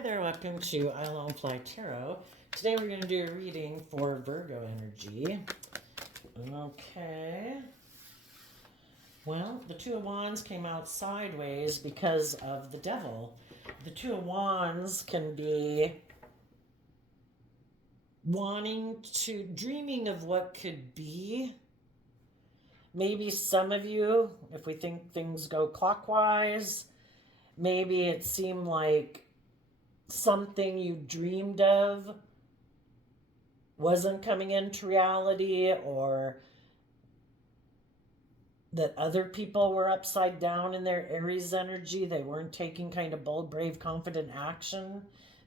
Hi there, welcome to I Long Fly Tarot. Today we're going to do a reading for Virgo energy. Okay. Well, the Two of Wands came out sideways because of the Devil. The Two of Wands can be dreaming of what could be. Maybe some of you, if we think things go clockwise, maybe it seemed like something you dreamed of wasn't coming into reality, or that other people were upside down in their Aries energy. They weren't taking kind of bold, brave, confident action.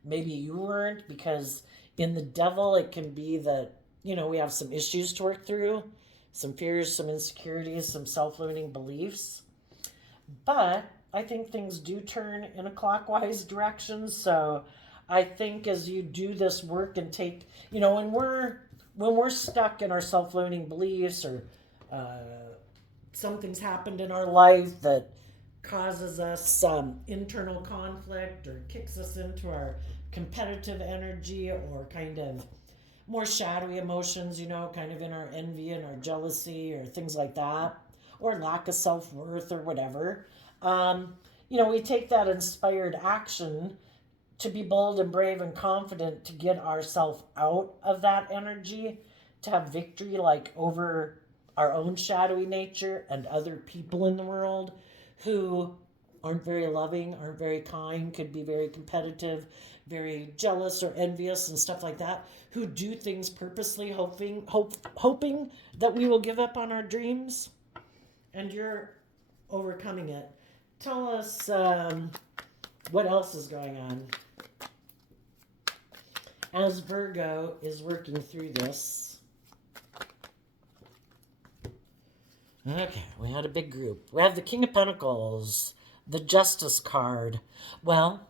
Maybe you weren't, because in the Devil, it can be that, we have some issues to work through, some fears, some insecurities, some self-limiting beliefs. But I think things do turn in a clockwise direction. So I think as you do this work and take, when we're stuck in our self-limiting beliefs, or something's happened in our life that causes us some internal conflict or kicks us into our competitive energy, or kind of more shadowy emotions, kind of in our envy and our jealousy or things like that, or lack of self-worth or whatever. We take that inspired action to be bold and brave and confident, to get ourselves out of that energy, to have victory like over our own shadowy nature and other people in the world who aren't very loving, aren't very kind, could be very competitive, very jealous or envious and stuff like that, who do things purposely hoping that we will give up on our dreams. And you're overcoming it. Tell us what else is going on as Virgo is working through this. Okay, we had a big group. We have the King of Pentacles, the Justice card. Well,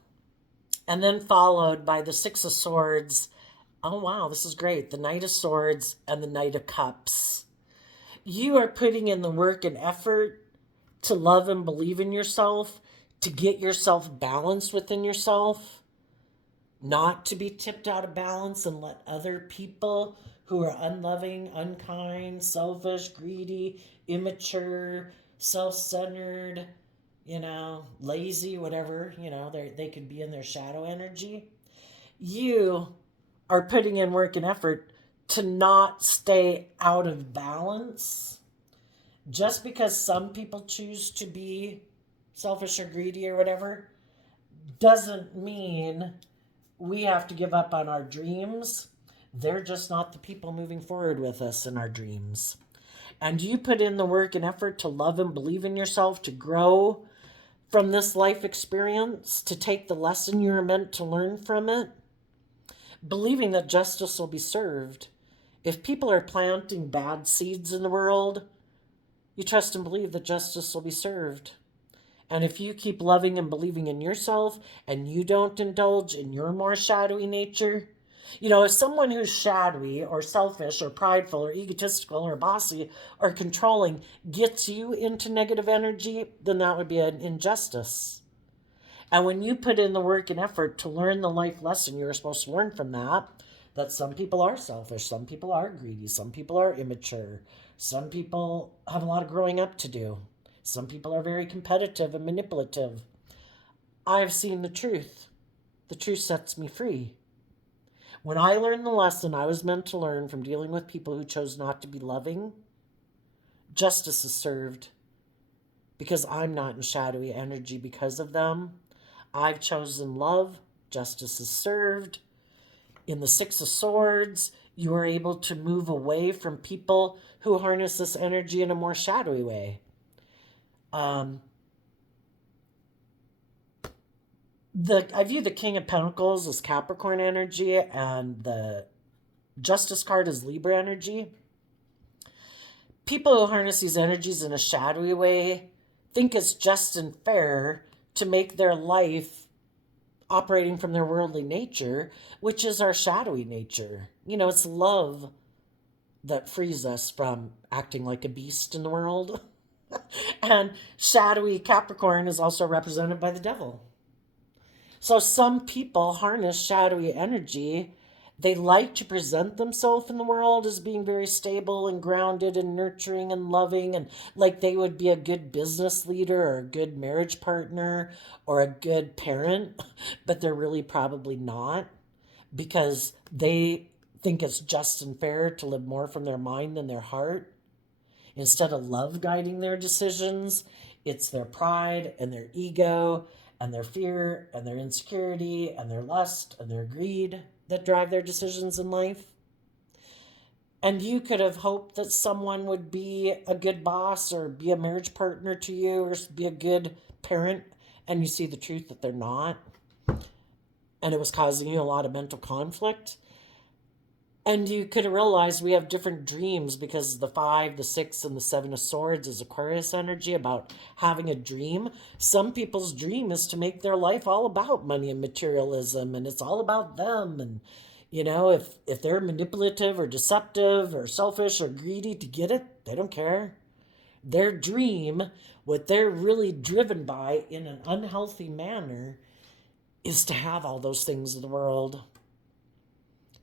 and then followed by the Six of Swords. Oh, wow, this is great. The Knight of Swords and the Knight of Cups. You are putting in the work and effort to love and believe in yourself, to get yourself balanced within yourself, not to be tipped out of balance and let other people who are unloving, unkind, selfish, greedy, immature, self-centered, lazy, whatever, they could be in their shadow energy. You are putting in work and effort to not stay out of balance. Just because some people choose to be selfish or greedy or whatever doesn't mean we have to give up on our dreams. They're just not the people moving forward with us in our dreams. And you put in the work and effort to love and believe in yourself, to grow from this life experience, to take the lesson you're meant to learn from it, believing that justice will be served. If people are planting bad seeds in the world, you trust and believe that justice will be served. And if you keep loving and believing in yourself, and you don't indulge in your more shadowy nature, if someone who's shadowy or selfish or prideful or egotistical or bossy or controlling gets you into negative energy, then that would be an injustice. And when you put in the work and effort to learn the life lesson you're supposed to learn from that some people are selfish, some people are greedy, some people are immature, some people have a lot of growing up to do, some people are very competitive and manipulative. I've seen the truth. The truth sets me free. When I learned the lesson I was meant to learn from dealing with people who chose not to be loving, justice is served, because I'm not in shadowy energy because of them. I've chosen love. Justice is served. In the Six of Swords, you are able to move away from people who harness this energy in a more shadowy way. I view the King of Pentacles as Capricorn energy, and the Justice card as Libra energy. People who harness these energies in a shadowy way think it's just and fair to make their life operating from their worldly nature, which is our shadowy nature. It's love that frees us from acting like a beast in the world. And shadowy Capricorn is also represented by the Devil. So some people harness shadowy energy. They like to present themselves in the world as being very stable and grounded and nurturing and loving, and like they would be a good business leader or a good marriage partner or a good parent, but they're really probably not, because they think it's just and fair to live more from their mind than their heart. Instead of love guiding their decisions, it's their pride and their ego and their fear and their insecurity and their lust and their greed that drive their decisions in life. And you could have hoped that someone would be a good boss or be a marriage partner to you or be a good parent, and you see the truth that they're not. And it was causing you a lot of mental conflict. And you could realize we have different dreams, because the 5, the 6, and the 7 of Swords is Aquarius energy about having a dream. Some people's dream is to make their life all about money and materialism, and it's all about them. And, if they're manipulative or deceptive or selfish or greedy to get it, they don't care. Their dream, what they're really driven by in an unhealthy manner, is to have all those things in the world,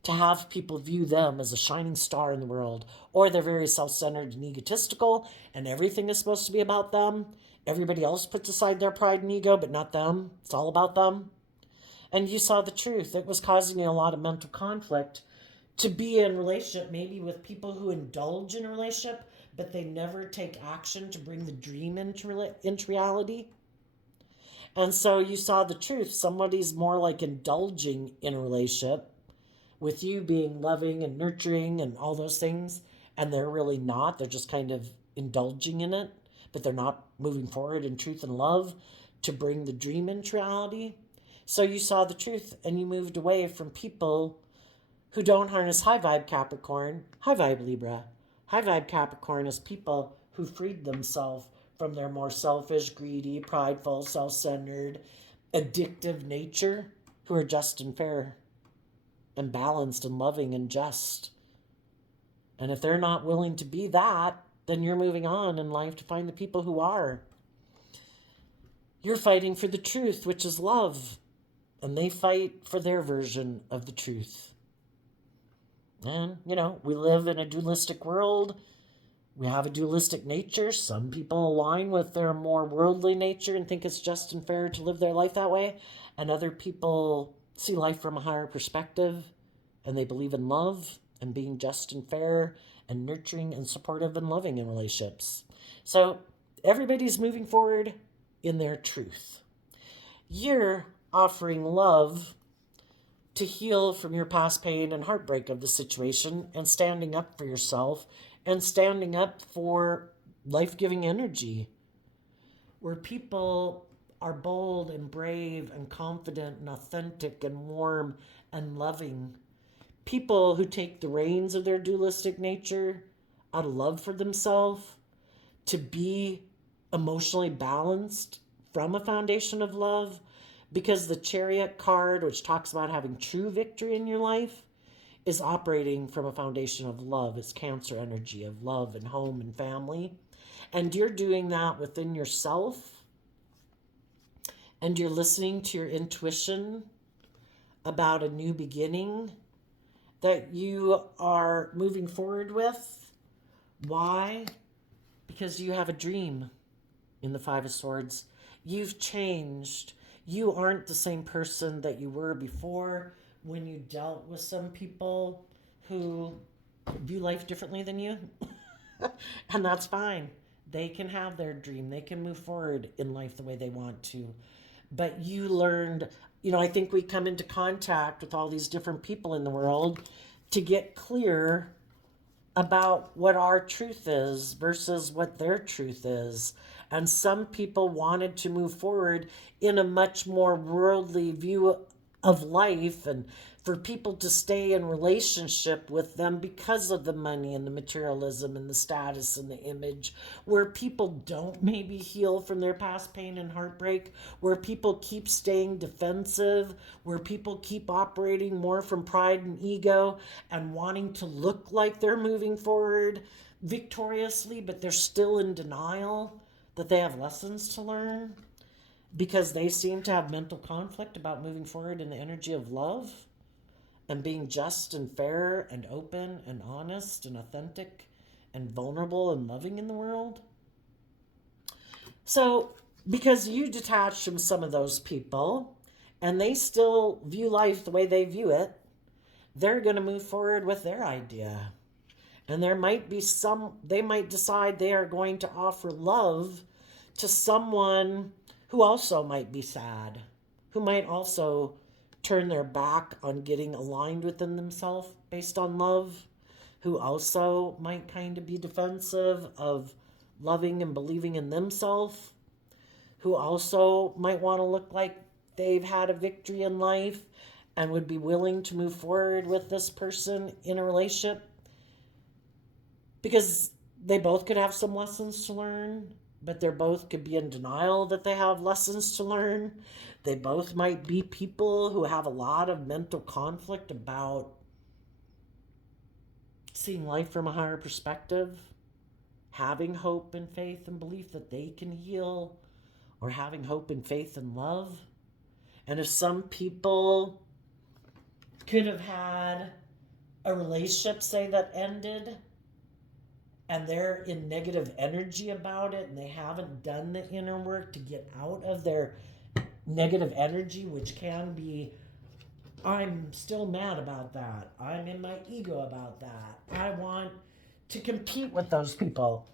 to have people view them as a shining star in the world, or they're very self-centered and egotistical, and everything is supposed to be about them. Everybody else puts aside their pride and ego, but not them. It's all about them. And you saw the truth. It was causing you a lot of mental conflict to be in relationship, maybe with people who indulge in a relationship, but they never take action to bring the dream into reality. And so you saw the truth. Somebody's more like indulging in a relationship with you being loving and nurturing and all those things, and they're really not. They're just kind of indulging in it, but they're not moving forward in truth and love to bring the dream into reality. So you saw the truth, and you moved away from people who don't harness high vibe Capricorn, high vibe Libra. High vibe Capricorn is people who freed themselves from their more selfish, greedy, prideful, self-centered, addictive nature, who are just and fair and balanced and loving and just. And if they're not willing to be that, then you're moving on in life to find the people who are. You're fighting for the truth, which is love, and they fight for their version of the truth. And, we live in a dualistic world. We have a dualistic nature. Some people align with their more worldly nature and think it's just and fair to live their life that way. And other people see life from a higher perspective, and they believe in love and being just and fair and nurturing and supportive and loving in relationships. So everybody's moving forward in their truth. You're offering love to heal from your past pain and heartbreak of the situation, and standing up for yourself and standing up for life-giving energy, where people are bold and brave and confident and authentic and warm and loving. People who take the reins of their dualistic nature out of love for themselves to be emotionally balanced from a foundation of love, because the Chariot card, which talks about having true victory in your life, is operating from a foundation of love. It's Cancer energy of love and home and family. And you're doing that within yourself, and you're listening to your intuition about a new beginning that you are moving forward with. Why? Because you have a dream in the 5 of Swords. You've changed. You aren't the same person that you were before, when you dealt with some people who view life differently than you. And that's fine. They can have their dream. They can move forward in life the way they want to. But you learned, I think we come into contact with all these different people in the world to get clear about what our truth is versus what their truth is. And some people wanted to move forward in a much more worldly view of life, and for people to stay in relationship with them because of the money and the materialism and the status and the image, where people don't maybe heal from their past pain and heartbreak, where people keep staying defensive, where people keep operating more from pride and ego and wanting to look like they're moving forward victoriously, but they're still in denial that they have lessons to learn. because they seem to have mental conflict about moving forward in the energy of love and being just and fair and open and honest and authentic and vulnerable and loving in the world. So, because you detach from some of those people and they still view life the way they view it, they're going to move forward with their idea. And there might be they might decide they are going to offer love to someone who also might be sad, who might also turn their back on getting aligned within themselves based on love, who also might kind of be defensive of loving and believing in themselves, who also might want to look like they've had a victory in life and would be willing to move forward with this person in a relationship, because they both could have some lessons to learn, but they both could be in denial that they have lessons to learn. They both might be people who have a lot of mental conflict about seeing life from a higher perspective, having hope and faith and belief that they can heal, or having hope and faith and love. And if some people could have had a relationship, say, that ended, and they're in negative energy about it, and they haven't done the inner work to get out of their negative energy, which can be, I'm still mad about that, I'm in my ego about that, I want to compete with those people.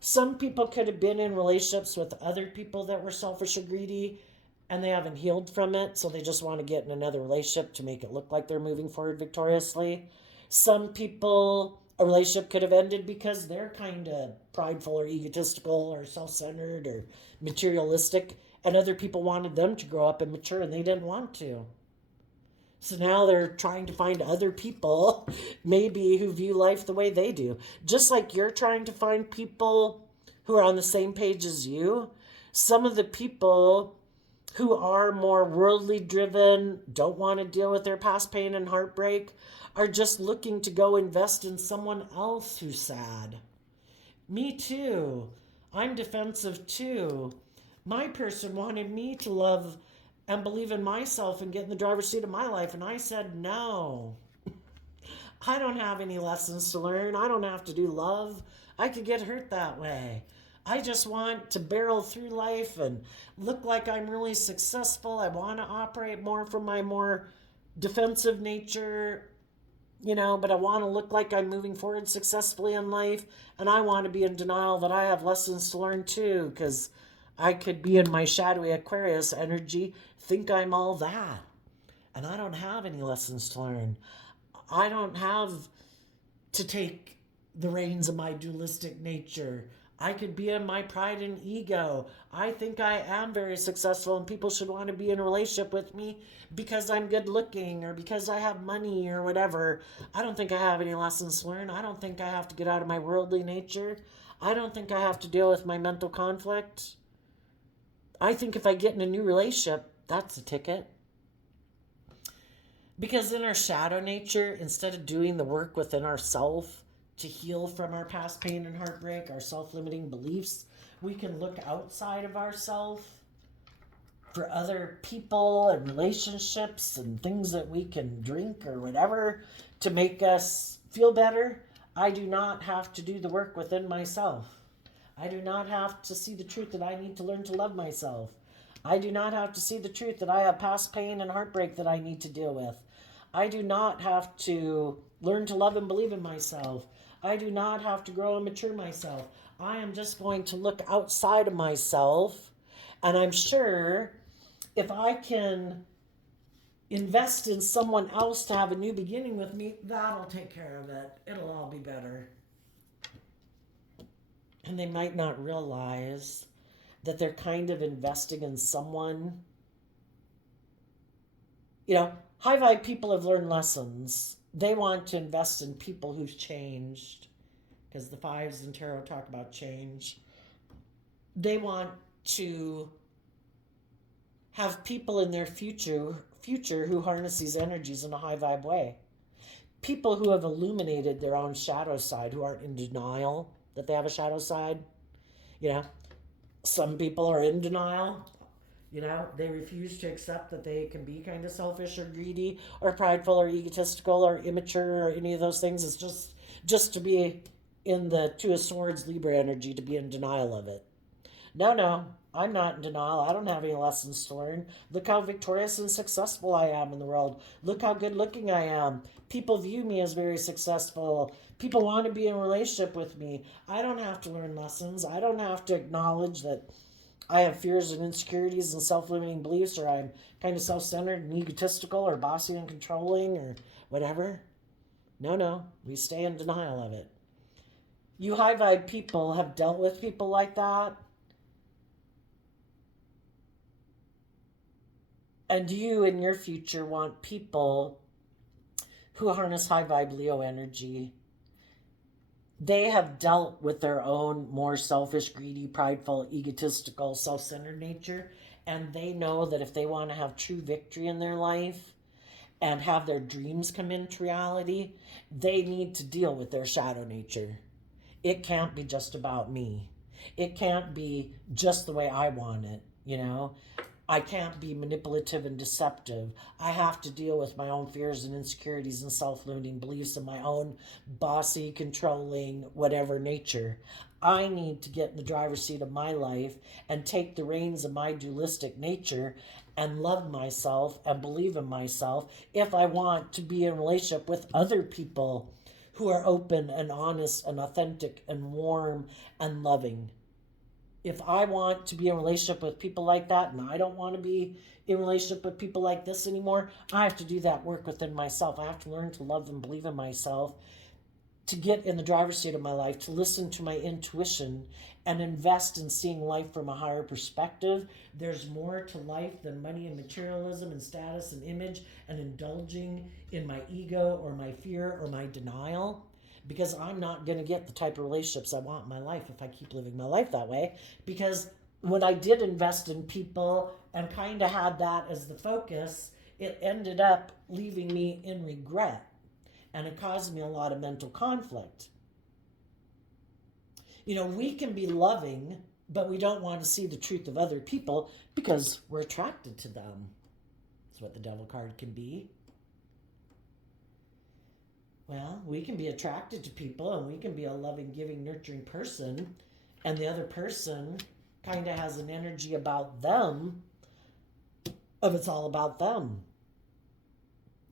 Some people could have been in relationships with other people that were selfish or greedy, and they haven't healed from it, so they just want to get in another relationship to make it look like they're moving forward victoriously. Some people, a relationship could have ended because they're kind of prideful or egotistical or self-centered or materialistic, and other people wanted them to grow up and mature, and they didn't want to. So now they're trying to find other people, maybe, who view life the way they do. Just like you're trying to find people who are on the same page as you. Some of the people who are more worldly driven, don't want to deal with their past pain and heartbreak, are just looking to go invest in someone else who's sad. Me too. I'm defensive too. My person wanted me to love and believe in myself and get in the driver's seat of my life, and I said no. I don't have any lessons to learn. I don't have to do love. I could get hurt that way. I just want to barrel through life and look like I'm really successful. I want to operate more from my more defensive nature, but I want to look like I'm moving forward successfully in life. And I want to be in denial that I have lessons to learn too, because I could be in my shadowy Aquarius energy, think I'm all that. And I don't have any lessons to learn. I don't have to take the reins of my dualistic nature. I could be in my pride and ego. I think I am very successful and people should want to be in a relationship with me because I'm good looking or because I have money or whatever. I don't think I have any lessons to learn. I don't think I have to get out of my worldly nature. I don't think I have to deal with my mental conflict. I think if I get in a new relationship, that's a ticket. Because in our shadow nature, instead of doing the work within ourselves to heal from our past pain and heartbreak, our self-limiting beliefs, we can look outside of ourselves for other people and relationships and things that we can drink or whatever to make us feel better. I do not have to do the work within myself. I do not have to see the truth that I need to learn to love myself. I do not have to see the truth that I have past pain and heartbreak that I need to deal with. I do not have to learn to love and believe in myself. I do not have to grow and mature myself. I am just going to look outside of myself, and I'm sure if I can invest in someone else to have a new beginning with me, that'll take care of it. It'll all be better. And they might not realize that they're kind of investing in someone. High vibe people have learned lessons. They want to invest in people who've changed, because the fives in tarot talk about change. They want to have people in their future who harness these energies in a high vibe way. People who have illuminated their own shadow side, who aren't in denial that they have a shadow side. Some people are in denial. You know, they refuse to accept that they can be kind of selfish or greedy or prideful or egotistical or immature or any of those things. It's just to be in the Two of Swords Libra energy, to be in denial of it. No, no, I'm not in denial. I don't have any lessons to learn. Look how victorious and successful I am in the world. Look how good looking I am. People view me as very successful. People want to be in a relationship with me. I don't have to learn lessons. I don't have to acknowledge that I have fears and insecurities and self limiting beliefs, or I'm kind of self centered and egotistical, or bossy and controlling, or whatever. No, no, we stay in denial of it. You high vibe people have dealt with people like that. And you in your future want people who harness high vibe Leo energy. They have dealt with their own more selfish, greedy, prideful, egotistical, self centered nature. And they know that if they want to have true victory in their life and have their dreams come into reality, they need to deal with their shadow nature. It can't be just about me. It can't be just the way I want it, you know? I can't be manipulative and deceptive. I have to deal with my own fears and insecurities and self limiting beliefs and my own bossy, controlling, whatever nature. I need to get in the driver's seat of my life and take the reins of my dualistic nature and love myself and believe in myself if I want to be in a relationship with other people who are open and honest and authentic and warm and loving. If I want to be in a relationship with people like that and I don't want to be in a relationship with people like this anymore, I have to do that work within myself. I have to learn to love and believe in myself, to get in the driver's seat of my life, to listen to my intuition and invest in seeing life from a higher perspective. There's more to life than money and materialism and status and image and indulging in my ego or my fear or my denial, because I'm not going to get the type of relationships I want in my life if I keep living my life that way. Because when I did invest in people and kind of had that as the focus, it ended up leaving me in regret, and it caused me a lot of mental conflict. You know, we can be loving, but we don't want to see the truth of other people because we're attracted to them. That's what the devil card can be. Well, we can be attracted to people and we can be a loving, giving, nurturing person, and the other person kind of has an energy about them of it's all about them.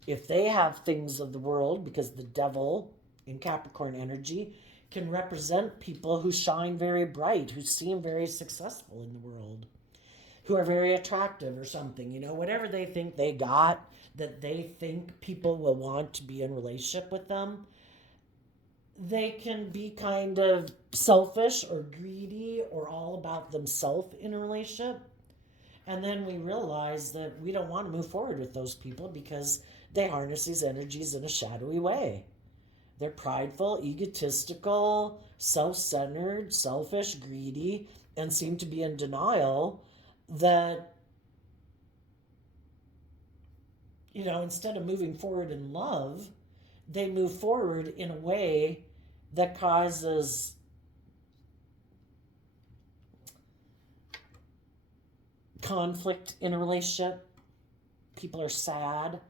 If they have things of the world, because the devil in Capricorn energy can represent people who shine very bright, who seem very successful in the world, who are very attractive or something, you know, whatever they think they got, that they think people will want to be in relationship with them, they can be kind of selfish or greedy or all about themselves in a relationship. And then we realize that we don't want to move forward with those people because they harness these energies in a shadowy way. They're prideful, egotistical, self centered, selfish, greedy, and seem to be in denial that, you know, instead of moving forward in love, they move forward in a way that causes conflict in a relationship. People are sad.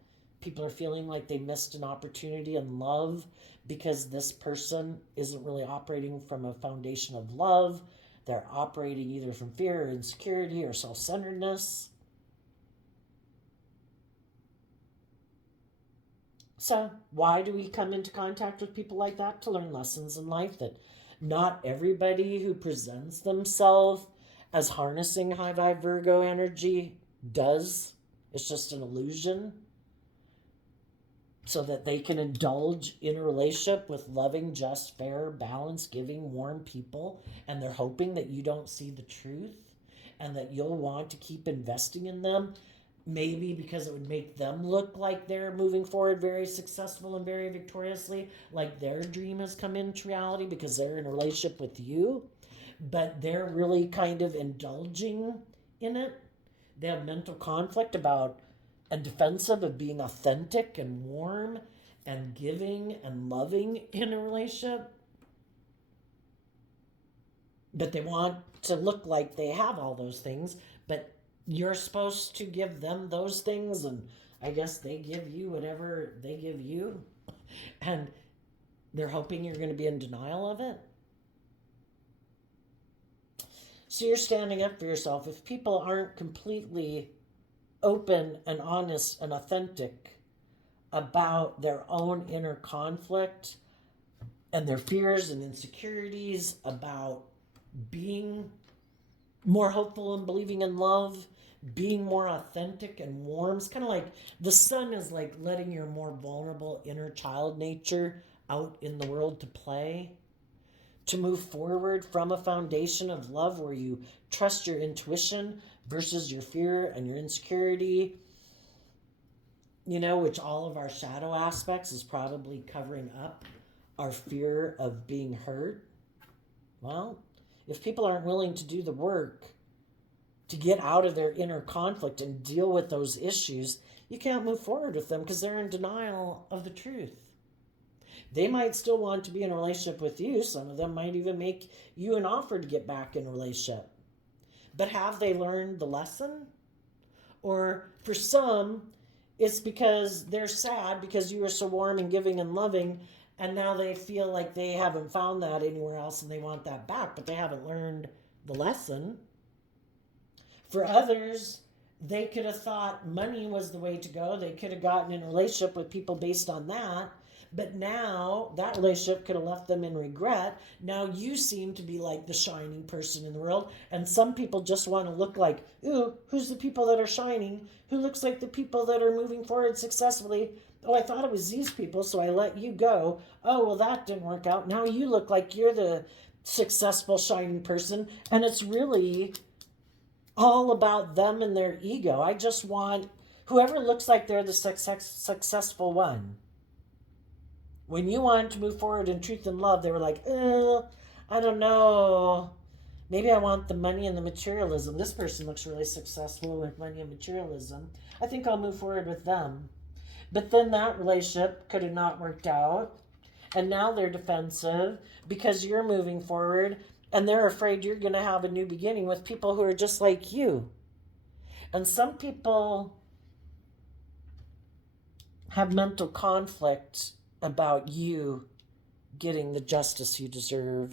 People are feeling like they missed an opportunity in love because this person isn't really operating from a foundation of love. They're operating either from fear or insecurity or self-centeredness. So why do we come into contact with people like that? To learn lessons in life that not everybody who presents themselves as harnessing high vibe Virgo energy does. It's just an illusion, so that they can indulge in a relationship with loving, just, fair, balanced, giving, warm people. And they're hoping that you don't see the truth and that you'll want to keep investing in them. Maybe because it would make them look like they're moving forward very successful and very victoriously, like their dream has come into reality because they're in a relationship with you. But they're really kind of indulging in it. They have mental conflict about and defensive of being authentic and warm and giving and loving in a relationship. But they want to look like they have all those things, but you're supposed to give them those things, and I guess they give you whatever they give you, and they're hoping you're going to be in denial of it. So you're standing up for yourself. If people aren't completely open and honest and authentic about their own inner conflict and their fears and insecurities about being more hopeful and believing in love, being more authentic and warm. It's kind of like the sun is like letting your more vulnerable inner child nature out in the world to play, to move forward from a foundation of love where you trust your intuition versus your fear and your insecurity, which all of our shadow aspects is probably covering up our fear of being hurt. Well, if people aren't willing to do the work to get out of their inner conflict and deal with those issues, you can't move forward with them because they're in denial of the truth. They might still want to be in a relationship with you. Some of them might even make you an offer to get back in a relationship. But have they learned the lesson? Or for some, it's because they're sad because you were so warm and giving and loving, and now they feel like they haven't found that anywhere else and they want that back, but they haven't learned the lesson. For others, they could have thought money was the way to go. They could have gotten in a relationship with people based on that. But now that relationship could have left them in regret. Now you seem to be like the shining person in the world. And some people just want to look like, ooh, who's the people that are shining? Who looks like the people that are moving forward successfully? Oh, I thought it was these people, so I let you go. Oh, well, that didn't work out. Now you look like you're the successful shining person. And it's really all about them and their ego. I just want whoever looks like they're the successful one. When you wanted to move forward in truth and love, they were like, I don't know. Maybe I want the money and the materialism. This person looks really successful with money and materialism. I think I'll move forward with them. But then that relationship could have not worked out. And now they're defensive because you're moving forward and they're afraid you're going to have a new beginning with people who are just like you. And some people have mental conflict about you getting the justice you deserve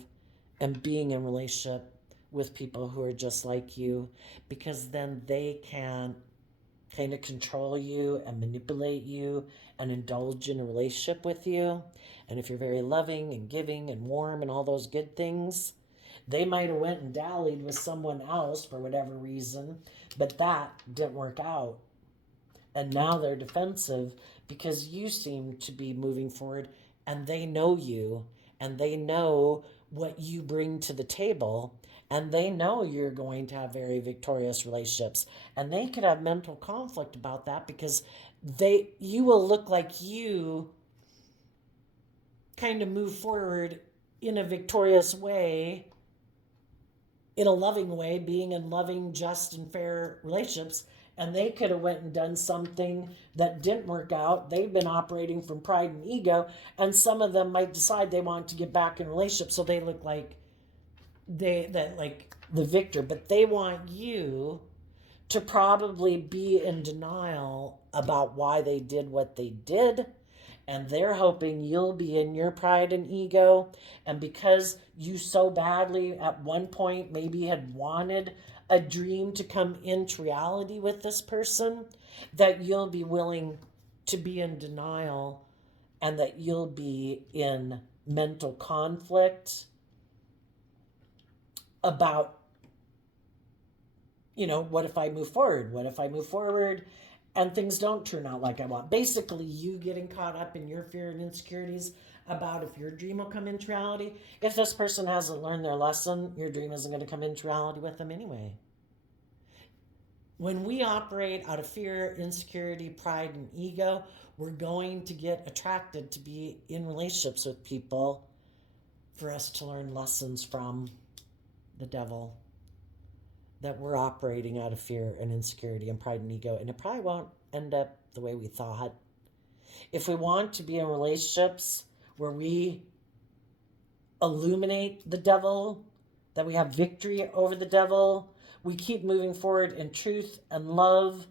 and being in relationship with people who are just like you, because then they can kind of control you and manipulate you and indulge in a relationship with you. And if you're very loving and giving and warm and all those good things, they might have went and dallied with someone else for whatever reason, but that didn't work out. And now they're defensive because you seem to be moving forward and they know you and they know what you bring to the table and they know you're going to have very victorious relationships. And they could have mental conflict about that because you will look like you kind of move forward in a victorious way, in a loving way, being in loving, just, and fair relationships. And they could have went and done something that didn't work out. They've been operating from pride and ego, and some of them might decide they want to get back in relationships so they look like the victor. But they want you to probably be in denial about why they did what they did, and they're hoping you'll be in your pride and ego. And because you so badly at one point maybe had wanted a dream to come into reality with this person, that you'll be willing to be in denial and that you'll be in mental conflict about, what if I move forward? What if I move forward and things don't turn out like I want? Basically, you getting caught up in your fear and insecurities about if your dream will come into reality. If this person hasn't learned their lesson, your dream isn't going to come into reality with them anyway. When we operate out of fear, insecurity, pride, and ego, we're going to get attracted to be in relationships with people for us to learn lessons from the devil, that we're operating out of fear and insecurity and pride and ego, and it probably won't end up the way we thought. If we want to be in relationships where we illuminate the devil, that we have victory over the devil, We keep moving forward in truth and love,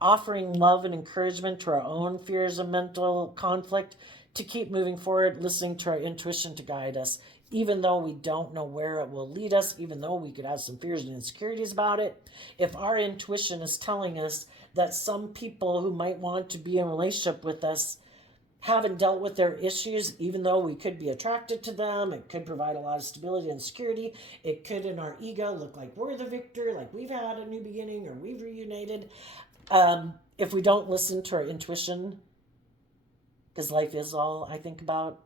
offering love and encouragement to our own fears and mental conflict, to keep moving forward, listening to our intuition to guide us, even though we don't know where it will lead us, even though we could have some fears and insecurities about it. If our intuition is telling us that some people who might want to be in a relationship with us haven't dealt with their issues, even though we could be attracted to them, it could provide a lot of stability and security. It could, in our ego, look like we're the victor, like we've had a new beginning or we've reunited. If we don't listen to our intuition, because life is all I think about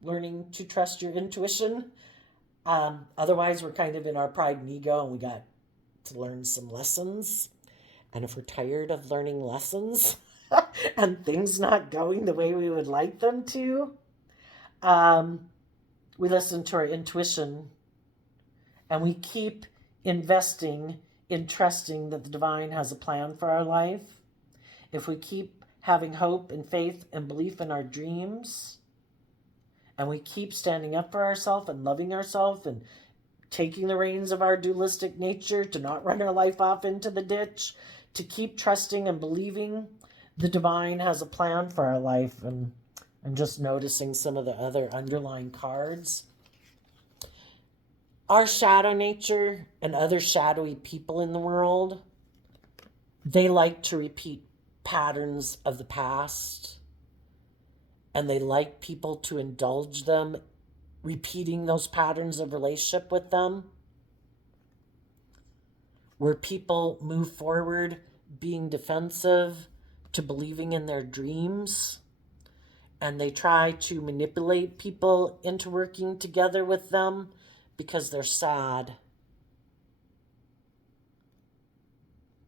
learning to trust your intuition. Otherwise, we're kind of in our pride and ego, and we got to learn some lessons. And if we're tired of learning lessons and things not going the way we would like them to, we listen to our intuition and we keep investing in trusting that the divine has a plan for our life. If we keep having hope and faith and belief in our dreams, and we keep standing up for ourselves and loving ourselves and taking the reins of our dualistic nature to not run our life off into the ditch, to keep trusting and believing the divine has a plan for our life. And I'm just noticing some of the other underlying cards. Our shadow nature and other shadowy people in the world, they like to repeat patterns of the past, and they like people to indulge them, repeating those patterns of relationship with them, where people move forward being defensive to believing in their dreams, and they try to manipulate people into working together with them because they're sad,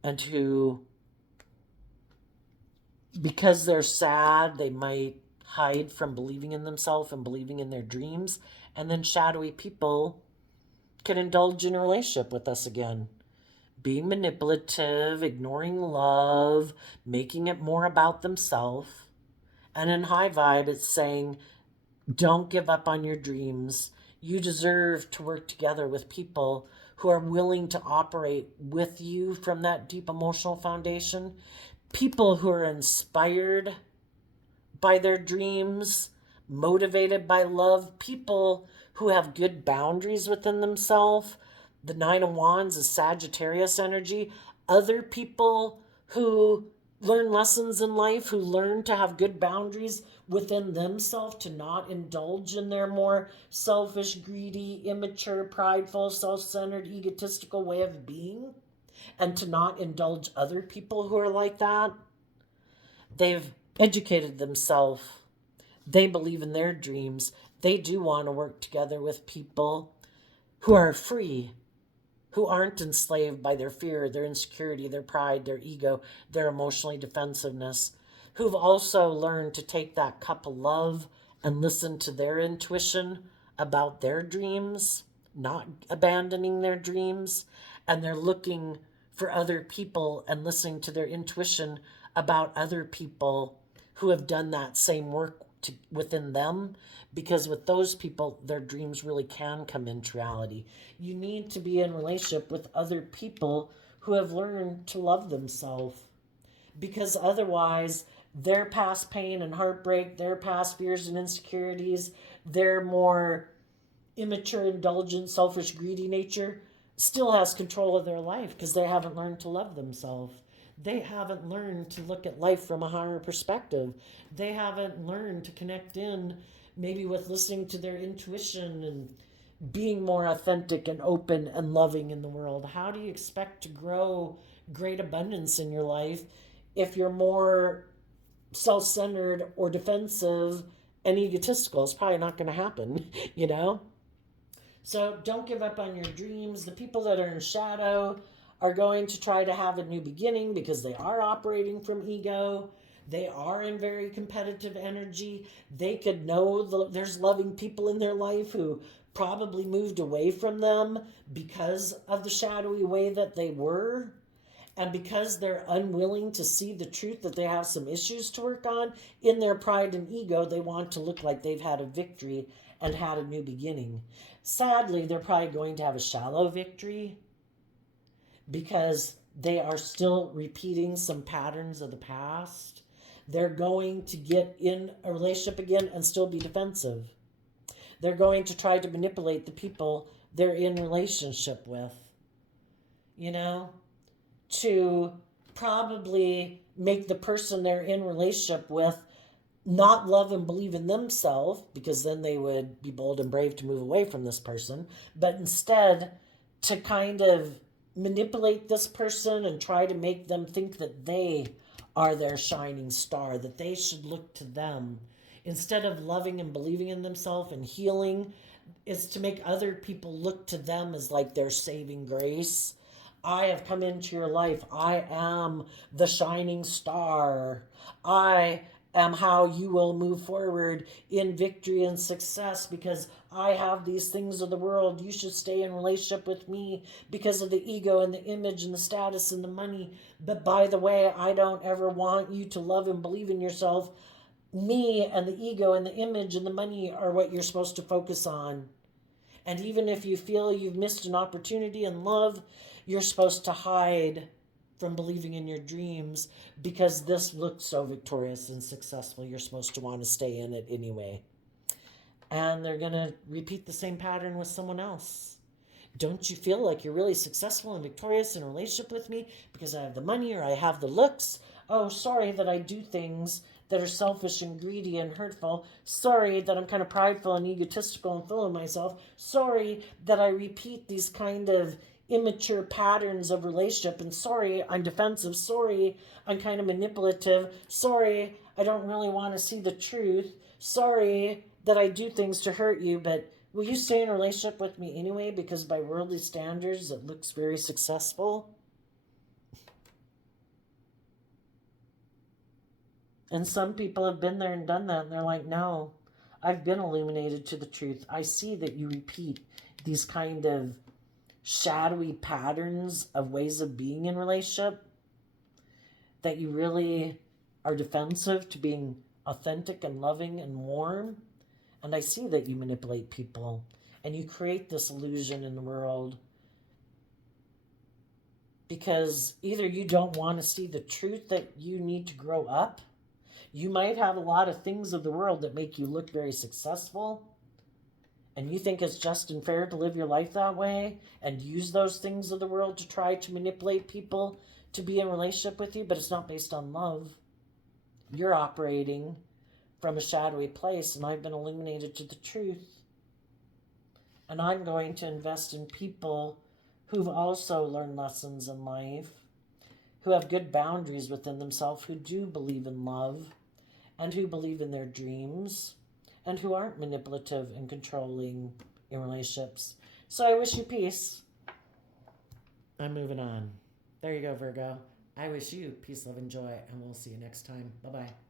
and because they're sad, they might hide from believing in themselves and believing in their dreams. And then shadowy people can indulge in a relationship with us again, being manipulative, ignoring love, making it more about themselves. And in high vibe, it's saying, don't give up on your dreams. You deserve to work together with people who are willing to operate with you from that deep emotional foundation. People who are inspired by their dreams, motivated by love, people who have good boundaries within themselves. The Nine of Wands is Sagittarius energy. Other people who learn lessons in life, who learn to have good boundaries within themselves, to not indulge in their more selfish, greedy, immature, prideful, self-centered, egotistical way of being, and to not indulge other people who are like that. They've educated themselves. They believe in their dreams. They do want to work together with people who are free, who aren't enslaved by their fear, their insecurity, their pride, their ego, their emotionally defensiveness, who've also learned to take that cup of love and listen to their intuition about their dreams, not abandoning their dreams. And they're looking for other people and listening to their intuition about other people who have done that same work within them, because with those people, their dreams really can come into reality. You need to be in relationship with other people who have learned to love themselves, because otherwise their past pain and heartbreak, their past fears and insecurities, their more immature, indulgent, selfish, greedy nature still has control of their life because they haven't learned to love themselves. They haven't learned to look at life from a higher perspective. They haven't learned to connect in maybe with listening to their intuition and being more authentic and open and loving in the world. How do you expect to grow great abundance in your life if you're more self-centered or defensive and egotistical? It's probably not going to happen, you know? So don't give up on your dreams. The people that are in shadow are going to try to have a new beginning because they are operating from ego. They are in very competitive energy. They could know there's loving people in their life who probably moved away from them because of the shadowy way that they were. And because they're unwilling to see the truth that they have some issues to work on, in their pride and ego, they want to look like they've had a victory and had a new beginning. Sadly, they're probably going to have a shallow victory. because they are still repeating some patterns of the past. They're going to get in a relationship again and still be defensive. They're going to try to manipulate the people they're in relationship with, you know, to probably make the person they're in relationship with not love and believe in themselves, because then they would be bold and brave to move away from this person, but instead to kind of manipulate this person and try to make them think that they are their shining star, that they should look to them. Instead of loving and believing in themselves and healing, is to make other people look to them as like their saving grace. I have come into your life. I am the shining star. I am how you will move forward in victory and success because I have these things of the world. You should stay in relationship with me because of the ego and the image and the status and the money. But by the way, I don't ever want you to love and believe in yourself. Me and the ego and the image and the money are what you're supposed to focus on. And even if you feel you've missed an opportunity in love, you're supposed to hide from believing in your dreams because this looks so victorious and successful. You're supposed to want to stay in it anyway. And they're going to repeat the same pattern with someone else. Don't you feel like you're really successful and victorious in a relationship with me because I have the money or I have the looks? Oh, sorry that I do things that are selfish and greedy and hurtful. Sorry that I'm kind of prideful and egotistical and full of myself. Sorry that I repeat these kind of immature patterns of relationship. And sorry, I'm defensive. Sorry, I'm kind of manipulative. Sorry, I don't really want to see the truth. Sorry that I do things to hurt you, but will you stay in a relationship with me anyway? Because by worldly standards, it looks very successful. And some people have been there and done that, and they're like, no, I've been illuminated to the truth. I see that you repeat these kind of shadowy patterns of ways of being in relationship, that you really are defensive to being authentic and loving and warm. And I see that you manipulate people and you create this illusion in the world because either you don't want to see the truth that you need to grow up. You might have a lot of things of the world that make you look very successful, and you think it's just and fair to live your life that way and use those things of the world to try to manipulate people to be in a relationship with you, but it's not based on love. You're operating from a shadowy place, and I've been illuminated to the truth. And I'm going to invest in people who've also learned lessons in life, who have good boundaries within themselves, who do believe in love, and who believe in their dreams, and who aren't manipulative and controlling in relationships. So I wish you peace. I'm moving on. There you go, Virgo. I wish you peace, love, and joy, and we'll see you next time. Bye-bye.